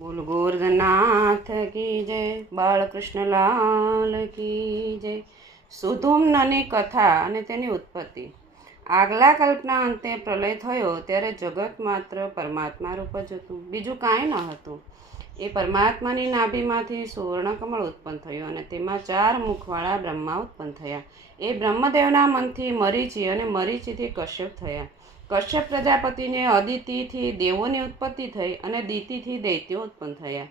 બોલ ગોરધનાથ કી જય, બાળકૃષ્ણ લાલ કી જય. સુધુમ્નની કથા અને તેની ઉત્પત્તિ. આગલા કલ્પના અંતે પ્રલય થયો ત્યારે જગત માત્ર પરમાત્મા રૂપ જ હતું, બીજું કાંઈ ન હતું. એ પરમાત્માની નાભીમાંથી સુવર્ણકમળ ઉત્પન્ન થયું અને તેમાં 4 મુખવાળા બ્રહ્મા ઉત્પન્ન થયા. એ બ્રહ્મદેવના મનથી મરીચી અને મરીચીથી કશ્યપ થયા. કશ્યપ પ્રજાપતિને અદિતિથી દેવોની ઉત્પત્તિ થઈ અને દિતિથી દૈત્યો ઉત્પન્ન થયા.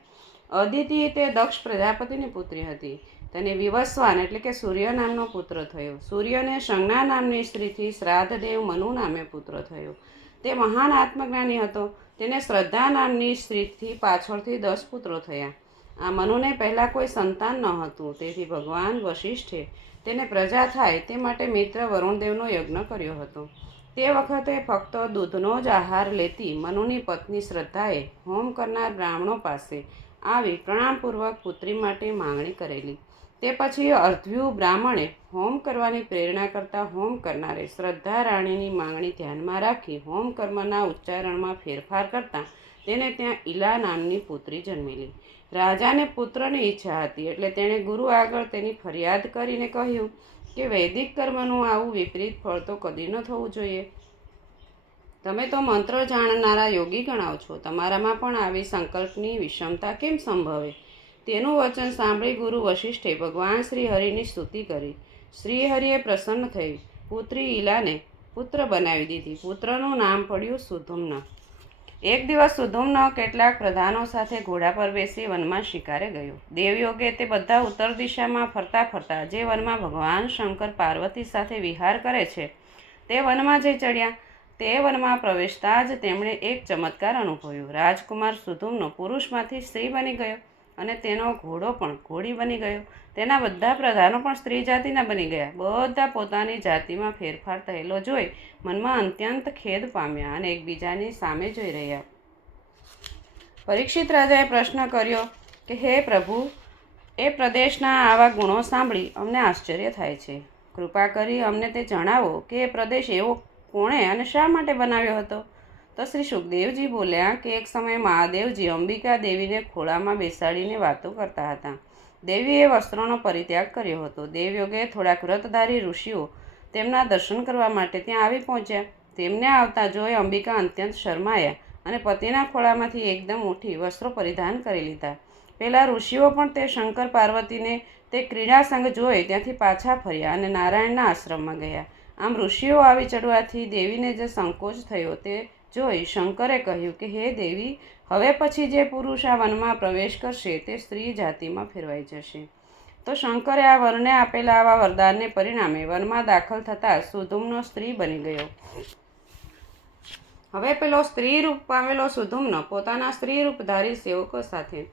અદિતિ તે દક્ષ પ્રજાપતિની પુત્રી હતી. તેને વિવસ્વાન એટલે કે સૂર્ય નામનો પુત્ર થયો. સૂર્યને સંજ્ઞા નામની સ્ત્રીથી શ્રાદ્ધદેવ મનુ નામે પુત્ર થયો. તે મહાન આત્મજ્ઞાની હતો. તેને શ્રદ્ધા નામની સ્ત્રીથી પાછળથી 10 પુત્રો થયા. આ મનુને પહેલાં કોઈ સંતાન ન હતું, તેથી ભગવાન વશિષ્ઠે તેને પ્રજા થાય તે માટે મિત્ર વરુણદેવનો યજ્ઞ કર્યો હતો. તે વખતે ફક્ત દૂધનો જ આહાર લેતી મનુની પત્ની શ્રદ્ધાએ હોમ કરનાર બ્રાહ્મણો પાસે આવી પ્રણામપૂર્વક પુત્રી માટે માંગણી કરેલી. તે પછી અર્ધ્યુ બ્રાહ્મણે હોમ કરવાની પ્રેરણા કરતા હોમ કરનારે શ્રદ્ધા રાણીની માંગણી ધ્યાનમાં રાખી હોમ કર્મના ઉચ્ચારણમાં ફેરફાર કરતાં તેને ત્યાં ઈલા નામની પુત્રી જન્મેલી. રાજાને પુત્રની ઈચ્છા હતી, એટલે તેણે ગુરુ આગળ તેની ફરિયાદ કરીને કહ્યું કે વૈદિક કર્મનું આવું વિપરીત ફળ તો કદી ન થવું જોઈએ. તમે તો મંત્ર જાણનારા યોગી ગણાવ છો, તમારામાં પણ આવી સંકલ્પની વિષમતા કેમ સંભવે? તેનું વચન સાંભળી ગુરુ વશિષ્ઠે ભગવાન શ્રી હરિની સ્તુતિ કરી. શ્રી હરિએ પ્રસન્ન થઈ પુત્રી ઈલાને પુત્ર બનાવી દીધી. પુત્રનું નામ પડ્યું સુધુમ્ન. એક દિવસ સુધુમ્ન કેટલાક પ્રધાનો સાથે ઘોડા પર બેસી વનમાં શિકારે ગયો. દેવયોગે તે બધા ઉત્તર દિશામાં ફરતા ફરતા જે વનમાં ભગવાન શંકર પાર્વતી સાથે વિહાર કરે છે તે વનમાં જઈ ચડ્યા. તે વનમાં પ્રવેશતા જ તેમણે એક ચમત્કાર અનુભવ્યો. રાજકુમાર સુધુમ્ન પુરુષમાંથી સ્ત્રી બની ગયો અને તેનો ઘોડો પણ ઘોડી બની ગયો. તેના બધા પ્રધાનો પણ સ્ત્રી જાતિના બની ગયા. બધા પોતાની જાતિમાં ફેરફાર થયેલો જોઈ મનમાં અત્યંત ખેદ પામ્યા અને એકબીજાની સામે જોઈ રહ્યા. પરીક્ષિત રાજાએ પ્રશ્ન કર્યો કે હે પ્રભુ, એ પ્રદેશના આવા ગુણો સાંભળી અમને આશ્ચર્ય થાય છે. કૃપા કરી અમને તે જણાવો કે એ પ્રદેશ એવો કોણે અને શા માટે બનાવ્યો હતો? તો શ્રી સુખદેવજી બોલ્યા કે એક સમયે મહાદેવજી અંબિકા દેવીને ખોળામાં બેસાડીને વાતો કરતા હતા. દેવીએ વસ્ત્રોનો પરિત્યાગ કર્યો હતો. દેવયોગે થોડાક વ્રતધારી ઋષિઓ તેમના દર્શન કરવા માટે ત્યાં આવી પહોંચ્યા. તેમને આવતા જોઈ અંબિકા અત્યંત શરમાયા અને પતિના ખોળામાંથી એકદમ ઉઠી વસ્ત્રો પરિધાન કરી લીધા. પેલા ઋષિઓ પણ તે શંકર પાર્વતીને તે ક્રીડા સંગ જોઈ ત્યાંથી પાછા ફર્યા અને નારાયણના આશ્રમમાં ગયા. આમ ઋષિઓ આવી ચડવાથી દેવીને જે સંકોચ થયો તે જોઈ શંકરે કહ્યું કે હે દેવી, હવે પછી જે પુરુષ આ વનમાં પ્રવેશ કરશે તે સ્ત્રી જાતિમાં ફેરવાઈ જશે. તો શંકરે આ વરને આપેલા આવા વરદાનને પરિણામે વનમાં દાખલ થતાં સુધુમ્ન સ્ત્રી બની ગયો. હવે પેલો સ્ત્રી રૂપ પામેલો સુધુમ્ન પોતાના સ્ત્રી રૂપધારી સેવકો સાથે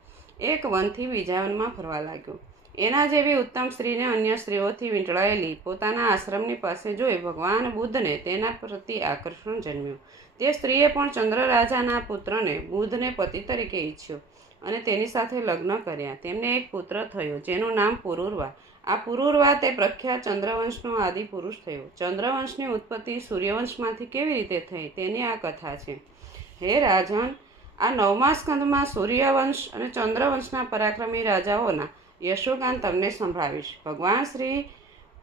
એક વનથી બીજા વનમાં ફરવા લાગ્યો. એના જેવી ઉત્તમ સ્ત્રીને અન્ય સ્ત્રીઓથી વીંટળાયેલી પોતાના આશ્રમની પાસે જોઈ ભગવાન બુદ્ધને તેના પ્રતિ આકર્ષણ જન્મ્યું. તે સ્ત્રીએ પણ ચંદ્ર રાજાના પુત્રને બુદ્ધને પતિ તરીકે ઈચ્છ્યો અને તેની સાથે લગ્ન કર્યા. તેમને એક પુત્ર થયો જેનું નામ પુરુરવા. આ પુરુરવા તે પ્રખ્યાત ચંદ્રવંશનો આદિ પુરુષ થયો. ચંદ્રવંશની ઉત્પત્તિ સૂર્યવંશમાંથી કેવી રીતે થઈ તેની આ કથા છે. હે રાજન, આ 9મા સ્કંદમાં સૂર્યવંશ અને ચંદ્રવંશના પરાક્રમી રાજાઓના યશોગાન તમને સંભળાવીશ. ભગવાન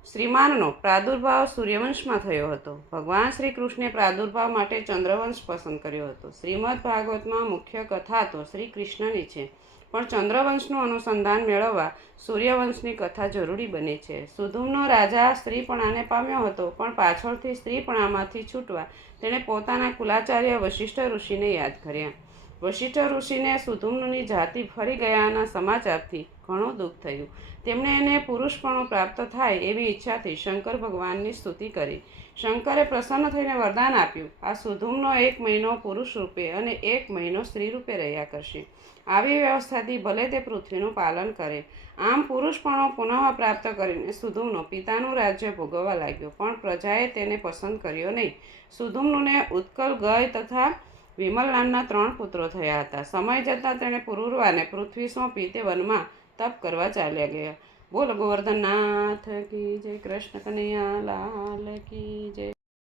શ્રીમાનનો પ્રાદુર્ભાવ સૂર્યવંશમાં થયો હતો. ભગવાન શ્રી કૃષ્ણે પ્રાદુર્ભાવ માટે ચંદ્રવંશ પસંદ કર્યો હતો. શ્રીમદ ભાગવતમાં મુખ્ય કથા તો શ્રી કૃષ્ણની છે, પણ ચંદ્રવંશનું અનુસંધાન મેળવવા સૂર્યવંશની કથા જરૂરી બને છે. સુધુમ્નો રાજા સ્ત્રીપણાને પામ્યો હતો, પણ પાછળથી સ્ત્રીપણામાંથી છૂટવા તેણે પોતાના કુલાચાર્ય વશિષ્ઠ ઋષિને યાદ કર્યા. વશિષ્ઠ ઋષિને સુધુમ્નની જાતિ ફરી ગયાના સમાચારથી ઘણું દુઃખ થયું. તેમણે એને પુરુષપણું પ્રાપ્ત થાય એવી ઈચ્છાથી શંકર ભગવાનની સ્તુતિ કરી. શંકરે પ્રસન્ન થઈને વરદાન આપ્યું, આ સુધુમ્નો 1 મહિનો પુરુષ રૂપે અને 1 મહિનો સ્ત્રી રૂપે રહ્યા કરશે. આવી વ્યવસ્થાથી ભલે તે પૃથ્વીનું પાલન કરે. આમ પુરુષપણો પુનઃ પ્રાપ્ત કરીને સુધુમ્નો પિતાનું રાજ્ય ભોગવવા લાગ્યો, પણ પ્રજાએ તેને પસંદ કર્યો નહીં. સુધુમ્નુને ઉત્કલ, ગય તથા વિમલ નામના 3 પુત્રો થયા હતા. સમય જતાં તેણે પુરુરવાને પૃથ્વી સોંપી તે વનમાં તપ કરવા ચાલ્યા ગયા. બોલ ગોવર્ધનનાથ કી જય, કૃષ્ણ કનૈયા લાલ કી જય.